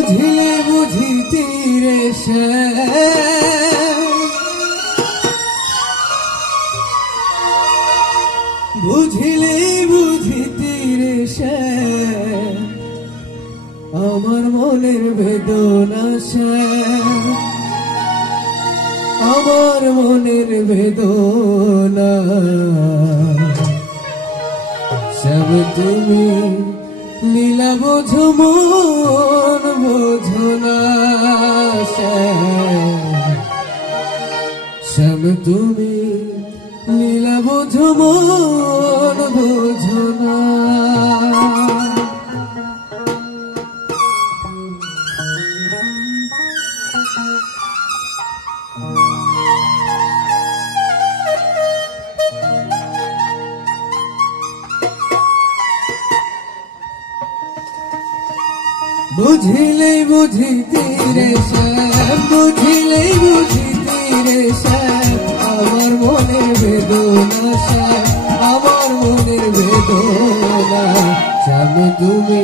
বুঝিলে বুঝিতিরে সে বুঝিলে বুঝিতিরে সে আমার মনের বেদনা সে আমার মনের বেদনা সব তুমি লীলা বোঝো মন বোঝো না সব তুমি লীলা বোঝো মন বোঝো না বুঝিলে বুঝিতিরে সব বুঝিলে বুঝিতিরে সব আমার মনের বেদনা সব আমার মনের বেদনা সব তুমি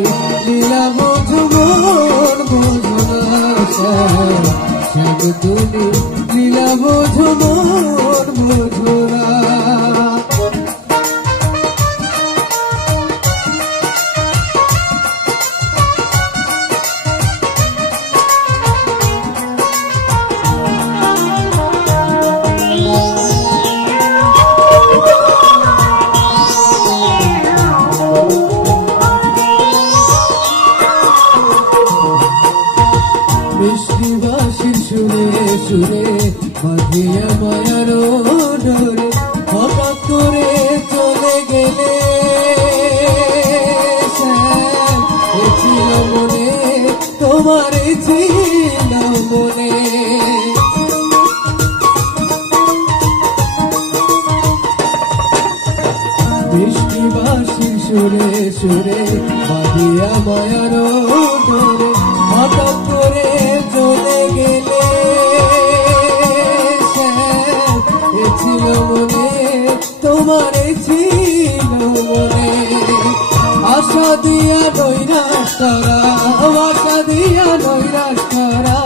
লীলা বোঝো মন বোঝো না সব তুমি লীলা বোঝো মন বোঝো না বৃষ্টিবাসীর সুরে সুরে বাঁধিয়া মায়ার ডোরে হঠাৎ করে চলে গেলে ছিল মনে তোমার ছিল মনে বৃষ্টিবাসীর সুরে সুরে বাঁধিয়া মায়ার ডোরে হঠাৎ করে চলে গেলে ছিল মনে তোমার ছিল মনে আশা দিয়া নৈরাশ করা আশা দিয়া নৈরাশ করা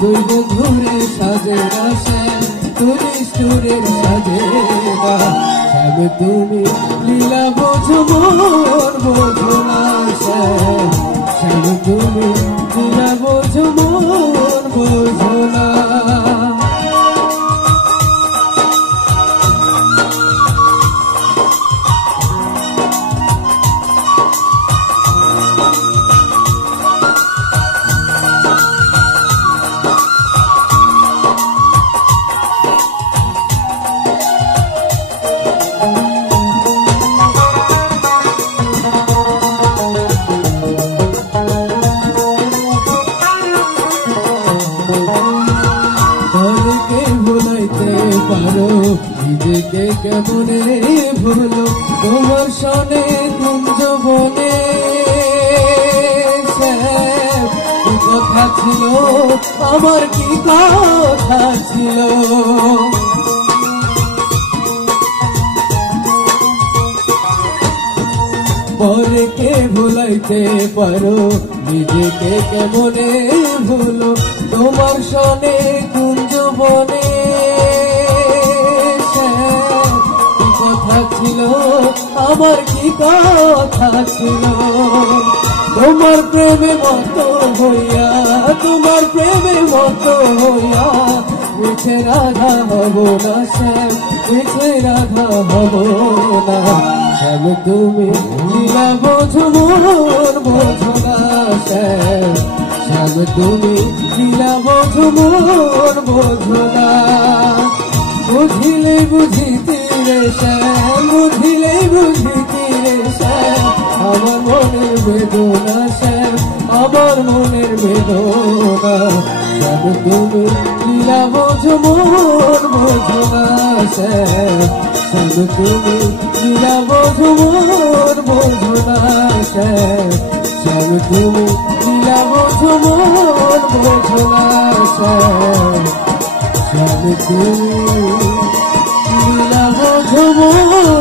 দুই বন্ধুরে সাজে না তুমি সুরের সাজে না সব তুমি লীলা বোঝো মন বোঝো না সব তুমি লীলা বোঝো মন বোঝো না নিজেকে কেমনে ভুলো তোমার সনে কুঞ্জ বনে কি কথা ছিল আমার কি কথা ছিল পরে কে ভুলাইতে পারো নিজেকে কেমনে ভুলো তোমার সনে কুঞ্জ বনে ছিল আমার কি কথা ছিল তোমার প্রেমে মত হইয়া তোমার প্রেমে মত হইয়া মিছে রাধা হব না শ্যাম মিছে রাধা হব না শ্যাম তুমি লীলা বোঝো মন বোঝো না শ্যাম শ্যাম তুমি লীলা বোঝো মন বোঝো না বুঝিলে বুঝিতিরে শ্যাম বুঝিলে বুঝিতিরে শ্যাম আমার মনের বেদনা শ্যাম আমার মনের বেদনা শ্যাম তুমি লীলা বোঝো মন বোঝো না শ্যাম শ্যাম তুমি লীলা বোঝো মন বোঝো না শ্যাম শ্যাম তুমি লীলা বোঝো মন বোঝো না শ্যাম শ্যাম তুমি লীলা বোঝো মন